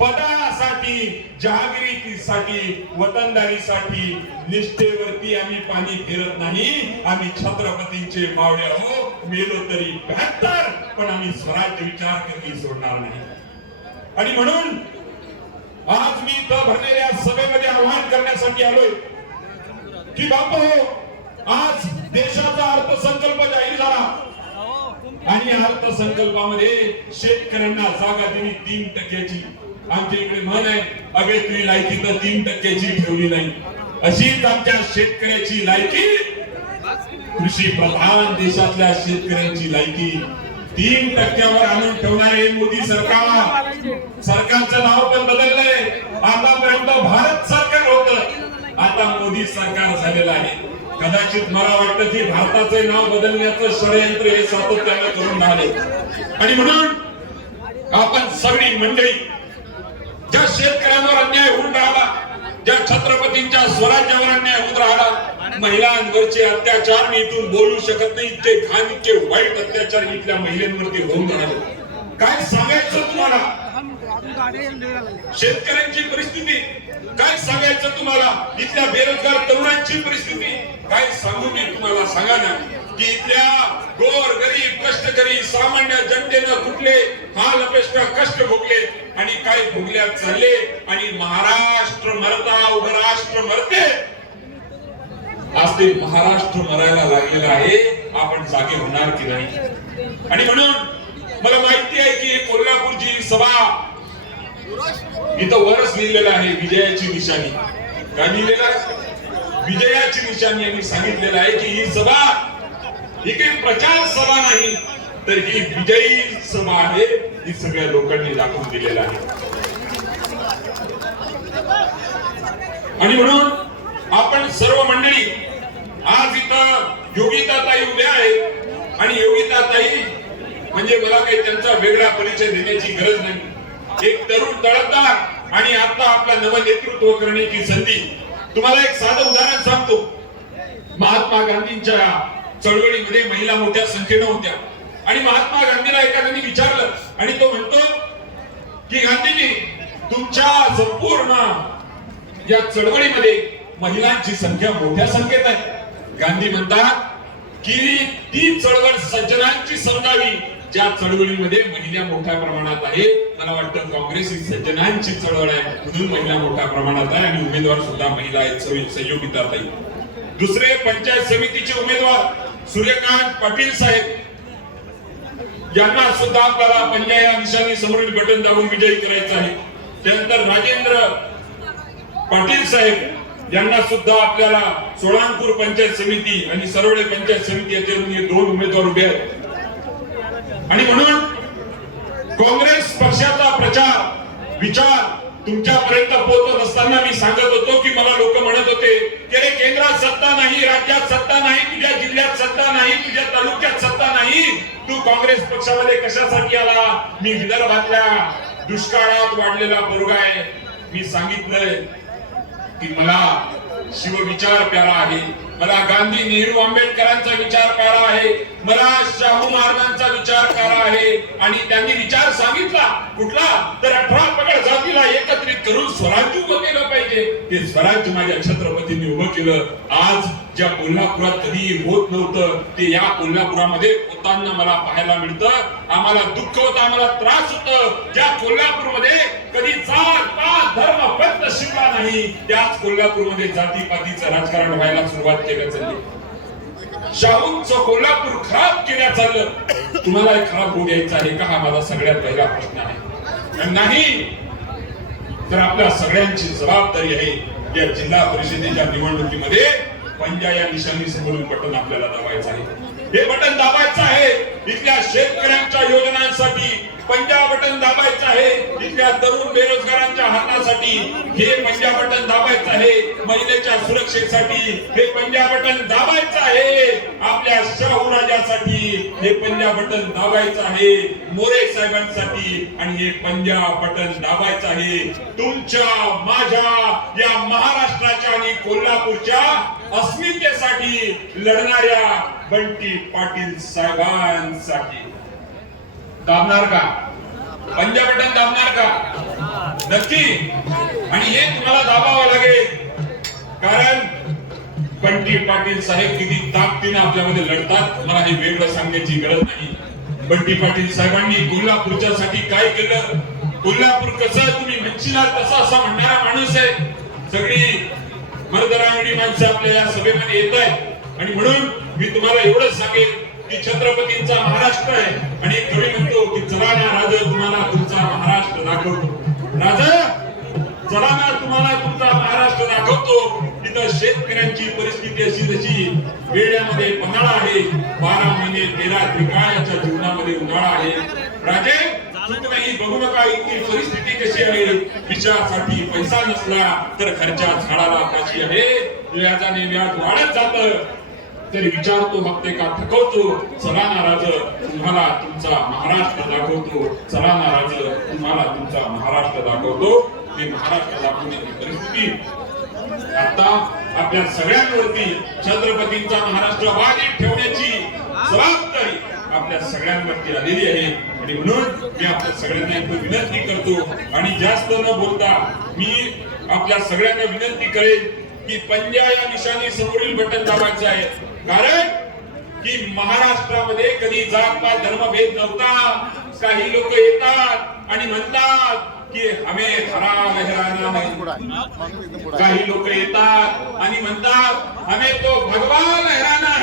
पदासाठी, पदासाठी, जहागिरीसाठी, वतनदारीसाठी, निष्ठेवरती आम्ही पाणी फिरत नाही. आम्ही छत्रपतींचे मावळे आहो. मेलो तरी 72, पण आम्ही स्वराज्य विचार कधी सोडणार नाही. आणि म्हणून आज मी इथं भरलेल्या सभेमध्ये आवाहन करण्यासाठी आलोय की बापू, आज देशाचा अर्थसंकल्प जाहीर झाला आणि अर्थसंकल्पामध्ये शेतकऱ्यांना जागा दिली 3%ची. आमच्या इकडे म्हण आहे, अबे तुझी लायकी तर 3%ची ठेवली नाही. अशीच आमच्या शेतकऱ्याची लायकी, कृषी प्रधान देशातल्या शेतकऱ्यांची लायकी 3%वर आणून ठेवणारे मोदी सरकार. सरकारचं नाव पण बदललंय. आतापर्यंत भारत सरकार होतं, आता मोदी सरकार झालेलं आहे. कदाचित मला वाटतं की भारताचे नाव बदलण्याचं षडयंत्र हे सातत्याने करून राहिले. आणि म्हणून आपण सगळी मंडळी, ज्या शेतकऱ्यांवर अन्याय होऊन राहिला, ज्या छत्रपतींच्या स्वराज्यावर अन्याय होऊन राहिला, महिलांवरचे अत्याचार मी इथून बोलू शकत नाही. इतके घाण, इतके वाईट अत्याचार इथल्या महिलांवरती होऊन राहिले. काय सांगायचं तुम्हाला शेतकऱ्यांची परिस्थिती, काय सांगायचं तुम्हाला इथल्या बेरोजगार तरुणांची परिस्थिती, काय सांगू मी तुम्हाला. सांगा ना की इथल्या गोर गरीब कष्टकरी सामान्य जनतेनं कुठले हाल अपेक्षा कष्ट भोगले आणि काय भोगल्यात चालले. आणि महाराष्ट्र मरता उभं राष्ट्र मरते. आज ते महाराष्ट्र मरायला लागलेला आहे. आपण जागे होणार की नाही. आणि म्हणून मला माहिती आहे की कोल्हापूरची सभा, इथं वरच लिहिलेलं आहे विजयाची निशाणी. काय लिहिलेलं आहे? विजयाची निशाणी. यांनी सांगितलेलं आहे की ही सभा ही काही प्रचार सभा नाही, तर ही विजयी सभा आहे. ही सगळ्या लोकांनी दाखवून दिलेलं आहे. आणि म्हणून आपण सर्व मंडळी आज इथं योगिताताई उभ्या आहेत. आणि योगिताताई म्हणजे मला काही त्यांचा वेगळा परिचय देण्याची गरज नाही. एक तरुण तळपदार आणि आता आपला नवनेतृत्व करण्याची संधी. तुम्हाला एक साधं उदाहरण सांगतो. महात्मा गांधींच्या चळवळीमध्ये महिला मोठ्या संख्येने होत्या आणि महात्मा गांधीला एखाद्याने विचारलं आणि तो म्हणतो की गांधीजी, तुमच्या संपूर्ण या चळवळीमध्ये महिलांची संख्या मोठ्या संख्येत आहे. गांधी म्हणतात की ती चळवळ सज्जनांची समजावी ज्या चळवळीमध्ये महिला मोठ्या प्रमाणात आहे. मला वाटतं काँग्रेस ही सज्जनांची चळवळ आहे म्हणून महिला मोठ्या प्रमाणात आहे आणि उमेदवार सुद्धा महिला आहेत. संयोगिताताई. दुसरे पंचायत समितीचे उमेदवार सूर्यकांत पाटील साहेब, यांना सुद्धा आपल्याला पंजा या निशाणी समोरील बटन दाबून विजयी करायचं आहे. त्यानंतर राजेंद्र पाटील साहेब, यांना सुद्धा आपल्याला सोळांपूर पंचायत समिती आणि सरवडे पंचायत समिती याच्यातून 2 उमेदवार उभे आहेत. आणि म्हणून काँग्रेस पक्षाचा प्रचार विचार तुमच्यापर्यंत पोहोचत असताना मी सांगत होतो की मला लोक म्हणत होते की अरे केंद्रात सत्ता नाही, राज्यात सत्ता नाही, तुझ्या जिल्ह्यात सत्ता नाही, तुझ्या तालुक्यात सत्ता नाही, तू काँग्रेस पक्षामध्ये कशासाठी आला? मी विदर्भातल्या दुष्काळात वाढलेला पोरगा आहे. मी सांगितलंय की मला शिवविचार प्यारा आहे, मला गांधी नेहरू आंबेडकरांचा विचार प्यारा आहे, मला शाहू महाराजांचा विचार प्यारा आहे. आणि त्यांनी विचार सांगितला कुठला? तर 18 पगड जातीला एकत्रित करून स्वराज्य उभं केलं पाहिजे. ते स्वराज्य माझ्या छत्रपतींनी उभं केलं. आज ज्या कोल्हापुरात कधी होत नव्हतं ते या कोल्हापुरामध्ये होताना मला पाहायला मिळतं. आम्हाला दुःख होतं, आम्हाला त्रास होतं. ज्या कोल्हापूरमध्ये कधी जात पात धर्म पंथ शिकला नाही त्याच कोल्हापूरमध्ये जातीपातीचं राजकारण व्हायला सुरुवात केलं चालली. शाहूंचं कोल्हापूर खराब केल्या चाललं. तुम्हाला खराब होऊ द्यायचं आहे का? हा माझा सगळ्यात पहिला प्रश्न आहे. नाही तर आपल्या सगळ्यांची जबाबदारी आहे या जिल्हा परिषदेच्या निवडणुकीमध्ये पंजा या निशाणी समोरील बटन आपल्याला दाबायचं आहे. हे बटन दाबायचं आहे इथल्या शेतकऱ्यांच्या योजनांसाठी. पंजा बटन दाबायचं आहे इथल्या तरुण बेरोजगारांच्या हातासाठी. हे पंजा बटन दाबायचं आहे महिलेच्या सुरक्षेसाठी. हे पंजा बटन दाबायचं आहे आपल्या शाहू राजासाठी. हे पंजा बटन दाबायचं आहे मोरे साहेबांसाठी. आणि हे पंजा बटन दाबायचं आहे तुमच्या माझ्या या महाराष्ट्राच्या आणि कोल्हापूरच्या अस्मितेसाठी लढणाऱ्या बंटी पाटील साहेबांसाठी. दाबणार का? पंजा बटन दाबणार का? नक्की आणि हे तुम्हाला दाबावं लागेल, कारण बंटी पाटील साहेब किती ताकदीने आपल्यामध्ये लढतात मला हे वेगळं सांगण्याची गरज नाही. बंटी पाटील साहेबांनी कोल्हापूरच्या साठी काय केलं, कोल्हापूर कसं तुम्ही म्हणशीला तसं असा म्हणणारा माणूस आहे. सगळी मर्दरांगडी माणसं आपल्या या सभेमध्ये येत आहेत आणि म्हणून मी तुम्हाला एवढंच सांगेन की छत्रपतींचा महाराष्ट्र आहे आणि एक कवी म्हणतो की चला ना राजा तुम्हाला तुमचा महाराष्ट्र दाखवतो. राजा चला ना तुम्हाला तुमचा महाराष्ट्र दाखवतो. तिथं शेतकऱ्यांची परिस्थिती अशी जशी वेड्यामध्ये पन्हाळा आहे, 12 महिने 13 त्रिकाळाच्या जीवनामध्ये उन्हाळा आहे. राजे चूक नाही, बघू नका इतकी परिस्थिती कशी आहे. विचारासाठी पैसा नसला तर घरच्या झाडाला पाशी आहे. व्याजाने व्याज वाढत जात तरी विचारतो हप्ते का थकवतो. चला ना राज तुम्हाला तुमचा महाराष्ट्र दाखवतो. चला ना राज तुम्हाला तुमचा महाराष्ट्र दाखवतो. हे महाराष्ट्र दाखवण्याची परिस्थिती आता आपल्या सगळ्यांवरती छत्रपतींचा महाराष्ट्र बाधित ठेवण्याची जबाबदारी आपल्या सगळ्यांवरती आलेली आहे. आणि म्हणून मी आपल्या सगळ्यांना एक विनंती करतो आणि जास्त न बोलता मी आपल्या सगळ्यांना विनंती करेन की पंजा या निशाणी समोरील बटन दाबायचं आहे. कारण की महाराष्ट्रामध्ये कधी जात पात धर्मभेद नव्हता. काही लोक येतात आणि म्हणतात की हमें हरा लहराना नहीं. काही लोक येतात आणि म्हणतात हमें तो भगवा लहराना